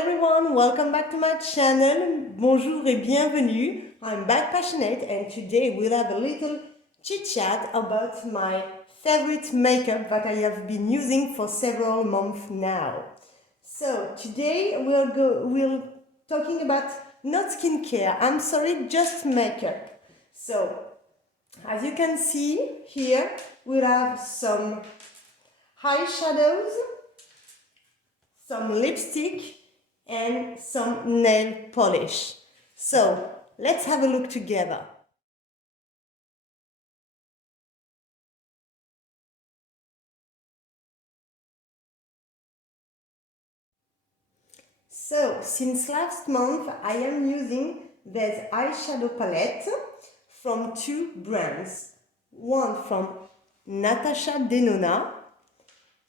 everyone, welcome back to my channel. Bonjour et bienvenue. I'm back passionate and today we'll have a little chit chat about my favorite makeup that I have been using for several months now. So today we're talking about not skincare, I'm sorry, just makeup. So as you can see here, we'll have some eyeshadows, some lipstick and some nail polish. So let's have a look together. So since last month I am using this eyeshadow palette from two brands. One from Natasha Denona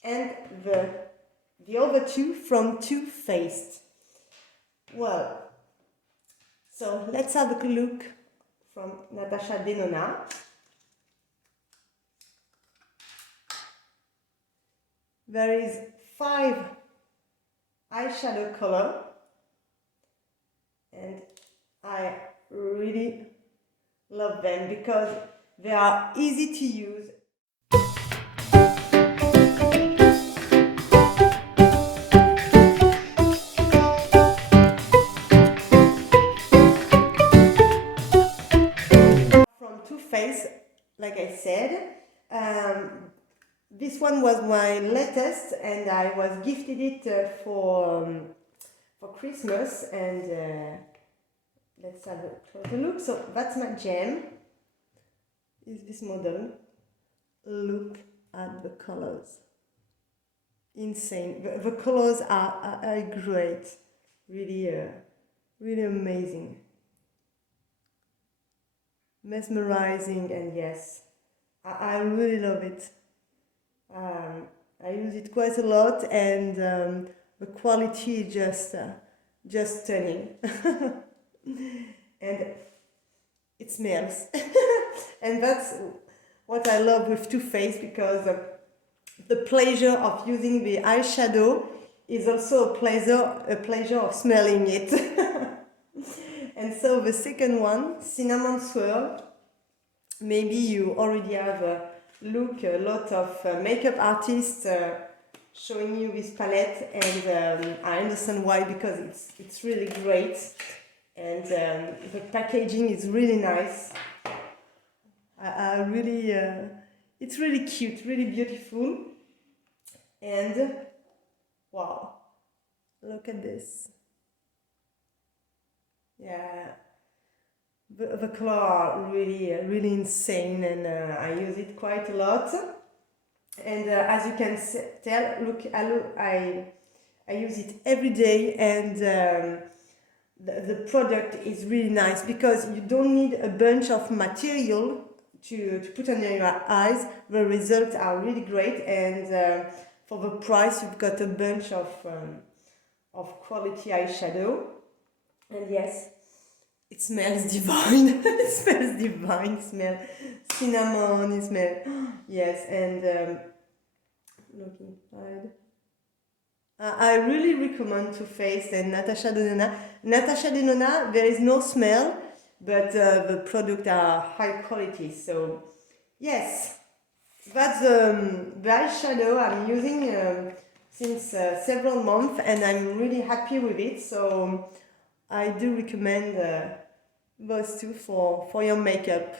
and the other two from Too Faced. Well, so let's have a look from Natasha Denona. There is 5 eyeshadow color and I really love them because they are easy to use. From Too Faced, like I said, this one was my latest and I was gifted it for Christmas, and let's have a closer look. So that's my gem, is this model. Look at the colors, insane. The colors are great, really really amazing, mesmerizing, and yes, I really love it. I use it quite a lot, and the quality is just stunning. And it smells. And that's what I love with Too Faced, because the pleasure of using the eyeshadow is also a pleasure of smelling it. And so the second one, Cinnamon Swirl, maybe you already have a lot of makeup artists showing you this palette, and I understand why, because it's really great, and the packaging is really nice. I really it's really cute, really beautiful, and wow, look at this. Yeah, the color are really insane, and I use it quite a lot. And as you can tell, look, I use it every day, and the product is really nice because you don't need a bunch of material to put under your eyes. The results are really great, and for the price you've got a bunch of quality eyeshadow. And yes, it smells divine. It smells divine. It smells cinnamon. It smells yes, and look inside. I really recommend Too Faced and Natasha Denona. Natasha Denona, there is no smell, but the products are high quality. So yes, that's the eyeshadow I'm using since several months, and I'm really happy with it. So I do recommend those two for your makeup.